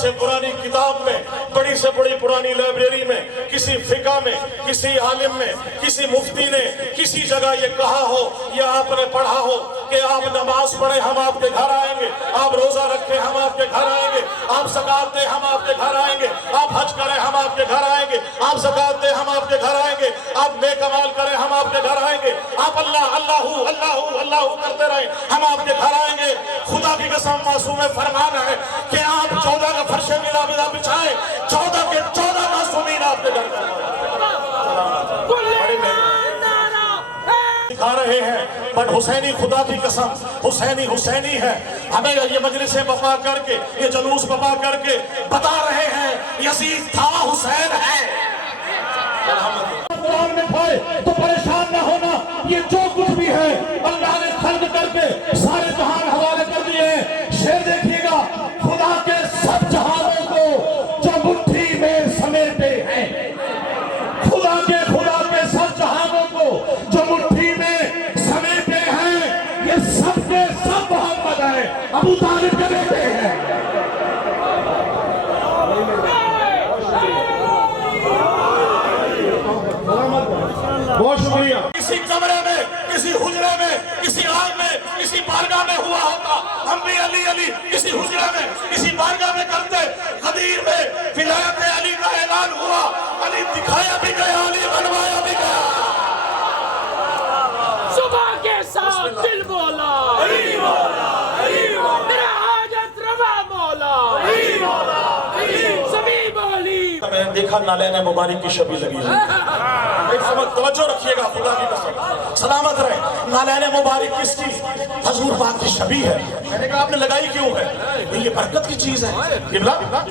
سے پرانی کتاب میں، بڑی سے بڑی پرانی لائبریری میں، کسی فقہ میں، کسی عالم میں، کسی مفتی نے کسی جگہ یہ کہا ہو یا آپ نے پڑھا ہو کہ آپ نماز پڑھیں ہم آپ کے گھر آئیں گے، آپ روزہ رکھیں ہم آپ کے گھر آئیں گے، آپ زکات دیں ہم آپ کے گھر آئیں گے، آپ حج کریں ہم آپ کے گھر آئیں گے، آپ زکات دیں ہم آپ کے گھر آئیں گے، آپ نیک اعمال کریں ہم آپ کے گھر آئیں گے، آپ اللہ اللہ اللہ اللہ کرتے رہیں ہم آپ کے گھر آئیں گے؟ خدا کی قسم معصوم فرمان ہے کہ آپ 14 کا فرش ملا بچھائیں، 14 کے 14 معصومین آپ کے گھر دکھا رہے ہیں، بٹ حسینی خدا کی قسم حسینی ہے. ہمیں یہ مجلسیں بپا کر کے، یہ جلوس بپا کر کے بتا رہے ہیں یزید تھا، حسین ہے. قرآن میں پڑھے تو پریشان نہ ہونا، یہ جو کچھ بھی ہے اللہ نے خلق کر کے سارے جہان حوالے کر دیے ہیں. شعر دیکھیے گا، خدا کے سب جہانوں کو جو مٹھی میں سمیٹے ہیں، خدا کے سب جہانوں کو جو مٹھی میں سمیٹے ہیں، یہ سب کے سب محمد ہیں، ابو طالب کے بیٹے ہیں. بہت شکریہ. کسی کمرے میں، کسی حجرے میں، کسی آگ میں، کسی بارگاہ میں ہوا ہوتا، ہم بھی علی علی کسی حجرے میں، کسی بارگاہ میں کرتے. غدیر میں ولایت علی کا اعلان ہوا، علی دکھایا بھی گیا، علی بنوایا بھی گیا. صبح کے ساتھ دل بولا، علی مولا، علی مولا، میرا حاجت روا مولا، علی مولا، علی سبھی بولی. میں نے دیکھا نالین مبارک کی شبیہ لگی ہے. ایک سمجھ توجہ رکھیے گا، خدا کی قسم سلامت رہے. نالین مبارک کس کی؟ حضور پاک کی شبیہ ہے. میں نے کہا آپ نے لگائی کیوں ہے؟ یہ برکت کی چیز ہے،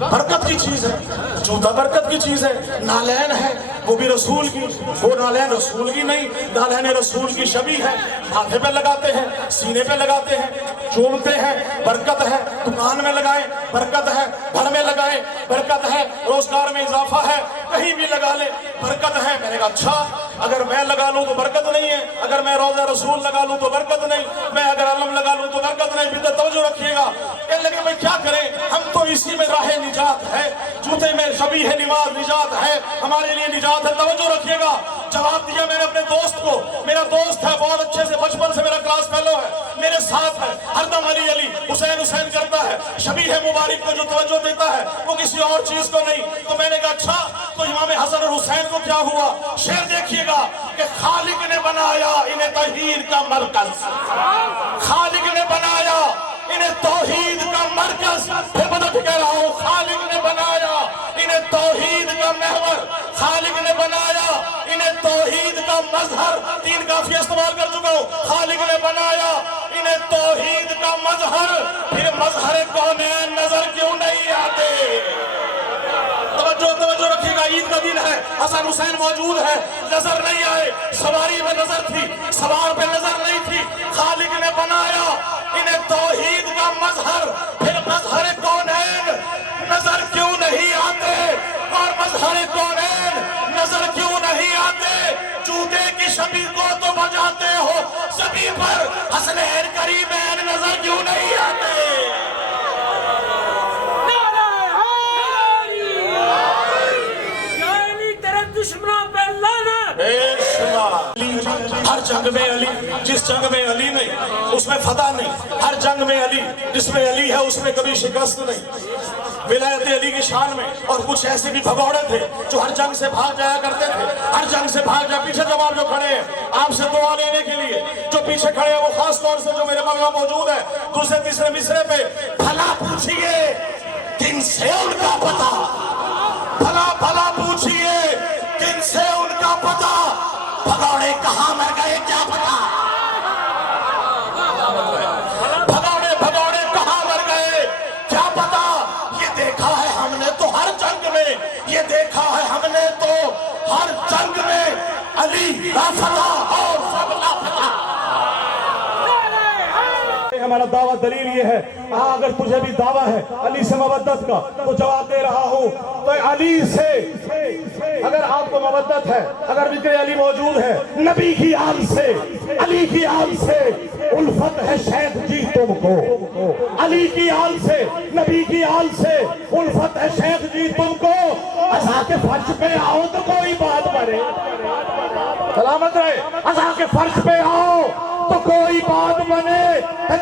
برکت کی چیز ہے، جوتا برکت کی چیز ہے. نالین ہے وہ بھی رسول کی، وہ نالین رسول کی نہیں، نالین رسول کی شبیہ ہے. ماتھے پہ لگاتے ہیں، سینے پہ لگاتے ہیں، چومتے ہیں، برکت ہے. دکان میں لگائیں برکت ہے، گھر میں لگائیں برکت ہے، روزگار میں اضافہ ہے، کہیں بھی لگا لیں برکت ہے. میں نے کہا اچھا، اگر میں لگا لوں تو برکت نہیں ہے، اگر میں روضہ رسول لگا لوں تو برکت نہیں، میں اگر علم لگا لوں تو برکت نہیں. بھی توجہ رکھیے گا. کہنے لگے بھائی کیا کریں، ہم تو اسی میں راہ نجات ہے، جوتے میں شبیہ نماز نجات ہے، ہمارے لیے نجات ہے. توجہ رکھیے گا. جواب دیا میں نے اپنے دوست کو، میرا دوست ہے بہت اچھے سے، بچپن سے میرا کلاس فیلو ہے، میرے ساتھ ہے، ہر دم علی علی حسین حسین کرتا ہے. شبیہ مبارک کو جو توجہ دیتا ہے وہ کسی اور چیز کو نہیں. تو میں نے کہا اچھا تو امام حسن اور حسین کو کیا ہوا؟ شعر دیکھیے گا کہ خالق نے بنایا انہیں تحریر کا مرکز، خالق نے بنایا انہیں توحید کا مرکز. پھر مدد کہہ رہا ہوں، خالق نے بنایا انہیں توحید کا محور، خالق نے بنایا انہیں توحید کا مظہر. 3 کافی استعمال کر چکا ہوں. خالق نے بنایا انہیں توحید کا مظہر، پھر مظہر کونین نظر کیوں نہیں آتے؟ توجہ رکھیے گا. عید کا دن ہے، حسن حسین موجود ہے، نظر نہیں آئے. سواری پہ نظر تھی، سوار پہ نظر نہیں تھی. خالق نے بنایا انہیں توحید کا مظہر، پھر مظہر کونین نظر کیوں نہیں آتے؟ اور مظہر کونین نظر کیوں نہیں آتے؟ جوتے کی شبیہ کو تو بجاتے ہو، شبیہ پر حسنین کریمین نظر کیوں نہیں آتے؟ ہر جنگ میں علی، جس جنگ میں علی نہیں اس میں فتح نہیں. ہر جنگ میں علی، جس میں علی ہے اس میں کبھی شکست نہیں. ولایت علی کی شان میں. اور کچھ ایسے بھی بھگوڑے تھے جو ہر جنگ سے بھاگ جایا کرتے تھے، ہر جنگ سے بھاگ جایا. پیچھے جواب جو کھڑے ہیں آپ سے دعا لینے کے لیے، جو پیچھے کھڑے ہیں وہ خاص طور سے جو میرے مغرب موجود ہے، دوسرے تیسرے مصرے پہ بھلا پوچھئے کن سے ان کا پتہ، بھلا پوچھئے کن سے ان کا پتہ، بھگوڑے کہاں مر گئے کیا پتا، بھگوڑے کہاں مر گئے کیا پتا. یہ دیکھا ہے ہم نے تو ہر جنگ میں، یہ دیکھا ہے ہم نے تو ہر جنگ میں، علی لا فتح اور سب لا فتح. ہمارا دعویٰ دلیل یہ ہے، اگر تجھے بھی دعویٰ ہے علی سے مودت کا تو جواب دے رہا ہوں. تو علی سے اگر آپ کو مودت ہے، اگر ذکر علی موجود ہے، نبی کی آل سے، علی کی آل سے الفت ہے شیخ جی تم کو، علی کی آل سے نبی کی آل سے الفت ہے شیخ جی تم کو، عزا کے فرش پہ آؤ تو کوئی بات بنے، سلامت رہے، عزا کے فرش پہ آؤ تو کوئی بات بنے،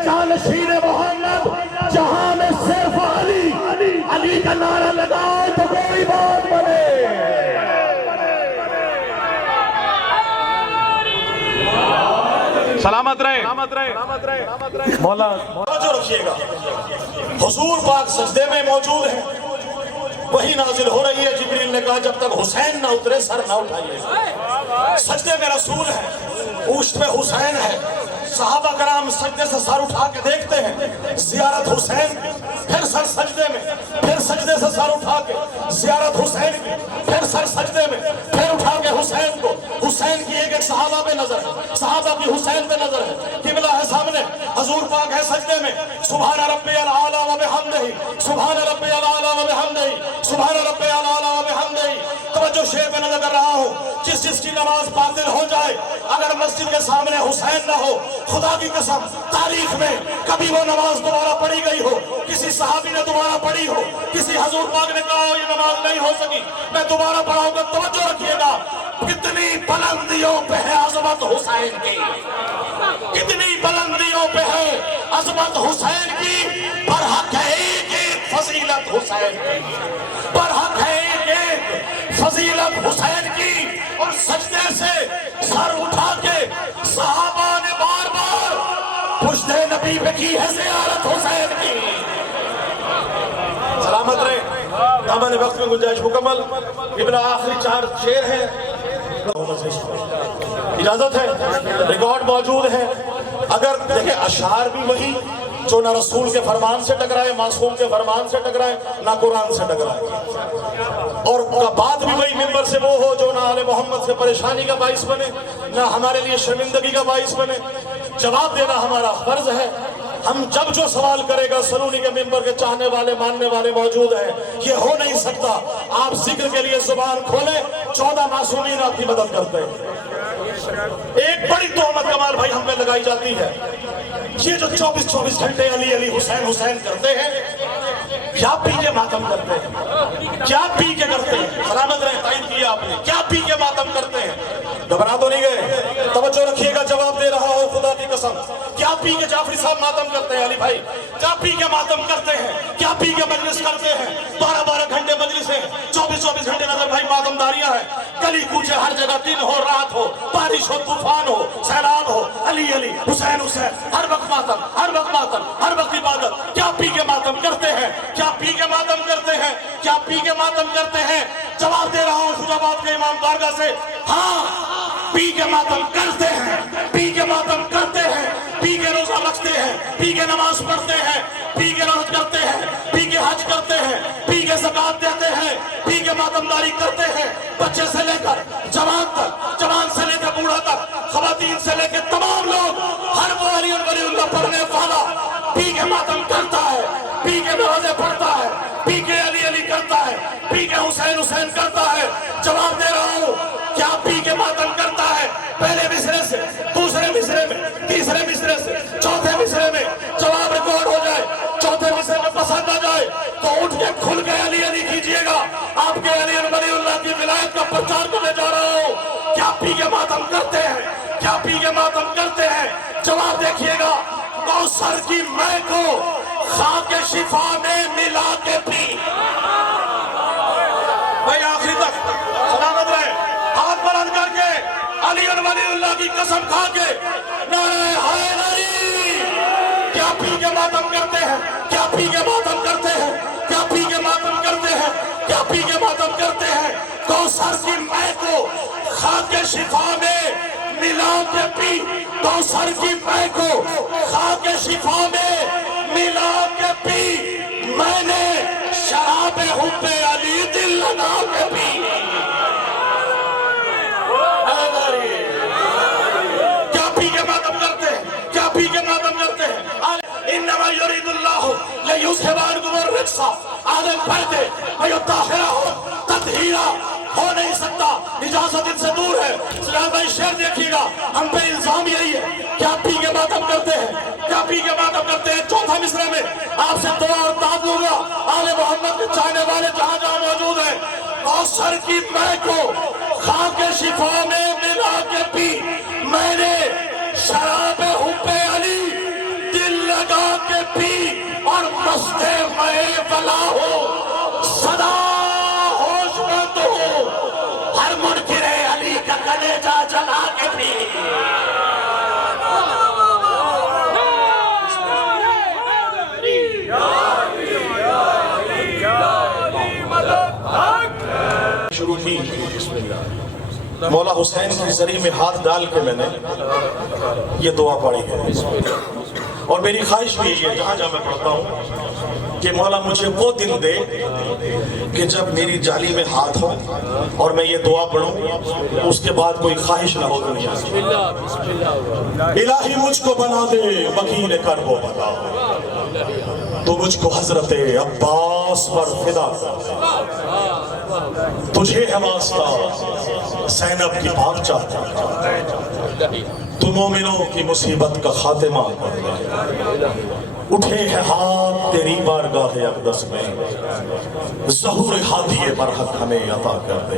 جانشین محمد جہاں میں صرف علی، علی کا نعرہ لگاؤ تو کوئی بات بنے۔ سلامت رہے مولا۔ توجہ رکھیے گا، حضور پاک سجدے میں موجود ہیں، وہی نازل ہو رہی ہے، جبریل نے کہا جب تک حسین نہ اترے سر نہ اٹھائیے، سجدے میں رسول ہے، اوشت میں حسین ہے، صحابہ کرام سجدے سے سر اٹھا کے دیکھتے ہیں، زیارت حسین کی، پھر سر سجدے میں، پھر سجدے سے سر اٹھا کے زیارت حسین کی، پھر سر سجدے میں، پھر اٹھا کے حسین کو، حسین کی ایک ایک صحابہ پہ نظر ہے، صحابہ کی حسین پہ نظر ہے، قبلہ ہے سامنے، حضور پاک ہے سجدے میں، سبحان ربی العالی و بحمدہ، سبحان ربی العالی و بحمدہ، سبحان ربی العالی و بحمدہ۔ توجہ شیخ میں نظر کر رہا ہوں، جس کی نماز باطل ہو جائے، اگر مسجد کے سامنے حسین نہ ہو، خدا کی قسم تاریخ میں کبھی وہ نماز دوبارہ پڑھی گئی ہو، کسی صحابی نے دوبارہ پڑھی ہو، کسی حضور پاک نے کہا ہو یہ نماز نہیں ہو سکی میں دوبارہ پڑھاؤں گا، توجہ رکھیے گا، کتنی بلندیوں پہ ہے عظمت حسین کی، کتنی بلندیوں پہ ہے عظمت حسین کی، برحق ہے ایک ایک فضیلت حسین کی، برحق ہے ایک ایک فضیلت حسین کی، اور سجدے سے سر اٹھا کے صحابہ نے بار بار پشت نبی پہ کی ہے زیارت حسین کی۔ سلامت رہے، دامن وقت میں گنجائش مکمل، ابن آخری 4 شعر ہیں، اجازت ہے، ریکارڈ موجود ہے، اگر دیکھیں اشعار بھی وہی جو نہ رسول کے فرمان سے ٹکرائے، معصوم کے فرمان سے ٹکرائے، نہ قرآن سے ٹکرائے، اور بات بھی وہی منبر سے وہ ہو جو نہ آل محمد سے پریشانی کا باعث بنے، نہ ہمارے لیے شرمندگی کا باعث بنے، جواب دینا ہمارا فرض ہے۔ ہم جب جو سوال کرے گا سلونی کے منبر کے چاہنے والے ماننے والے موجود ہیں، یہ ہو نہیں سکتا، آپ ذکر کے لیے زبان کھولیں، 14 معصومین آپ کی مدد کرتے ہیں۔ ایک بڑی تہمت کمال بھائی ہم پہ لگائی جاتی ہے، یہ جو 24 گھنٹے علی علی حسین حسین کرتے ہیں، کیا پی کے ماتم کرتے ہیں، کیا پی کے کرتے ہیں، سلامت رہے، تعین کیا آپ نے، کیا پی کے ماتم کرتے ہیں، گھبرا تو نہیں گئے، توجہ رکھیے گا، جواب دے رہا ہوں خدا کی قسم، کیا پی کے جعفری صاحب ماتم کرتے ہیں، علی بھائی کیا پی کے ماتم کرتے ہیں، کیا پی کے مجلس کرتے ہیں، 12 گھنٹے مجلس ہیں، 24 گھنٹے نظر بھائی ماتم داریاں ہیں، گلی کوچے ہر جگہ، دن ہو رات ہو، بارش ہو طوفان ہو سیلاب ہو، علی علی حسین حسین، ہر وقت ماتم، ہر وقت ماتم، ہر وقت عبادت، کیا پی کے ماتم کرتے ہیں، کیا پی کے ماتم کرتے ہیں، کیا پی کے ماتم کرتے ہیں، جواب دے رہا ہوں خداباد کے امام بارگاہ سے، ہاں پی کے ماتم کرتے ہیں، پی کے ماتم کرتے ہیں، پی کے روزہ رکھتے ہیں، پی کے نماز پڑھتے ہیں، پی کے روزہ کرتے ہیں، پی کے حج کرتے ہیں، پی کے زکات دیتے ہیں، پی کے ماتمداری کرتے ہیں، بچے سے لے کر جوان تک، جوان سے لے کر بوڑھا تک، خواتین سے لے کے تمام لوگ، ہر وہ علی ولی اللہ پڑھنے والا پی کے ماتم کرتا ہے، پی کے نمازیں پڑھتا ہے، پی کے علی علی کرتا ہے، پی کے حسین حسین کرتا ہے، جواب دے رہا ہوں کیا پی کے ماتم کرتا ہے، پہلے مصرے سے، دوسرے مصرے میں، تیسرے مصرے سے، چوتھے مصرے میں، جواب ریکارڈ ہو جائے، چوتھے مصرے میں پسند آ جائے تو اٹھ کے کھل کے علی علی کیجئے گا، آپ کے علی ولی اللہ کی ولایت کا پرچار کرنے جا رہا ہوں، کیا پی کے ماتم کرتے ہیں، کیا پی کے ماتم کرتے ہیں، جواب دیکھیے گا، کوثر کی مے کو خاک شفا میں ملا کے پی، بھائی آخری تک سلامت رہے، ہاتھ بلند کر کے علی ولی اللہ کی قسم کھا کے نعرہ حیدری، کیا پی کے ماتم کرتے ہیں، کیا پی کے ماتم کرتے ہیں، کیا پی کے ماتم کرتے ہیں، کیا پی کے ماتم کرتے ہیں، کوثر کی مے کو خاک شفا میں ملا کے پی، کوثر کی مے کو خاک شفا میں ملا کے پی، میں نے شراب حب علی دل لگا کے پی، کیا پی کے ماتم کرتے ہیں، کیا پی کے ماتم کرتے ہیں، انما یرید اللہ لیذھب عنکم الرجس اہل البیت ویطہرکم تطہیرا، ہو نہیں سکتا، اجازت ان سے دور ہے۔ سلال بھائی شعر دیکھیے گا، ہم پہ الزام یہی ہے کہ آپ پی کے ماتم کرتے ہیں، کیا پی کے ماتم کرتے ہیں۔ چوتھا مصرع میں آپ سے دعا اور داد لوں گا، آل محمد کے چاہنے والے جہاں جہاں موجود ہیں، کوثر کی مے کو خاک شفا میں ملا کے پی، میں نے شراب حب علی دل لگا کے پی، اور مست مے بلا ہو صدا ہوش میں تو ہو، ہر منکر علی کا کلیجہ جلا کے پی۔ شروع کی مولا حسین کی زری میں ہاتھ ڈال کے میں نے یہ دعا پڑھی ہے، اور میری خواہش بھی ہے جہاں جہاں میں پڑھتا ہوں کہ مولا مجھے وہ دن دے کہ جب میری جالی میں ہاتھ ہو اور میں یہ دعا پڑھوں، اس کے بعد کوئی خواہش نہ ہو دنیا کی۔ الہی مجھ کو بنا دے وکیل کرب و بلا، تو مجھ کو حضرت عباس پر فدا کر، تجھے ہے واسطہ زینب کی پاک چاہتا، تو مومنوں کی مصیبت کا خاتمہ کر دے، اٹھے ہے ہاتھ تیری بارگاہ اقدس میں، ظہور ہادی برحق ہمیں عطا کر دے،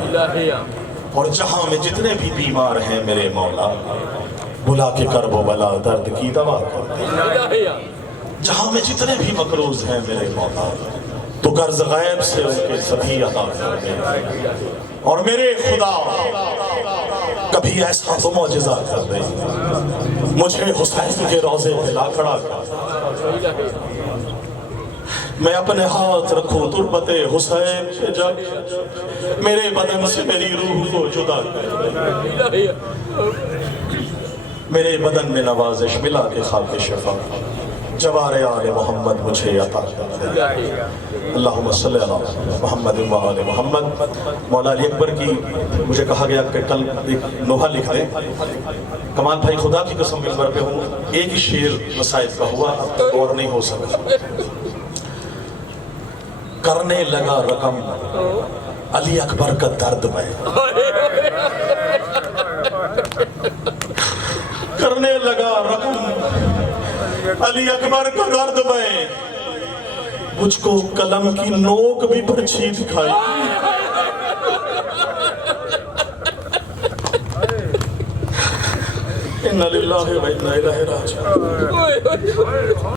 اور جہاں میں جتنے بھی بیمار ہیں میرے مولا، بلا کے کرب و بلا درد کی دوا کر دے، جہاں میں جتنے بھی مقروض ہیں میرے مولا، تو قرض غیب سے ان کے سبھی عطا کر دے، اور میرے خدا کبھی ایسا تو معجزہ کر دے، مجھے حسین کے روضے پہ لا کھڑا کر، میں اپنے ہاتھ رکھوں تربت حسین پہ جب میرے بدن سے میری روح کو جدا کر، میرے بدن میں نوازش ملا کے خاک شفا، جوار آل محمد مجھے عطا کر دے، اللہم صلی اللہ محمد و آل محمد۔ مولا علی اکبر کی مجھے کہا گیا کہ کل ایک نوحہ لکھ دیں، کمال بھائی خدا کی قسم ممبر پہ ہوں، ایک ہی شعر وسائد کا ہوا اور نہیں ہو سکا۔ کرنے لگا رقم علی اکبر کا درد میں، کرنے لگا رقم علی اکبر کا درد میں، مجھ کو قلم کی نوک بھی پرچھی دکھائی، اِنَّا لِلَّهِ وَإِنَّا إِلَيْهِ رَاجِعُونَ۔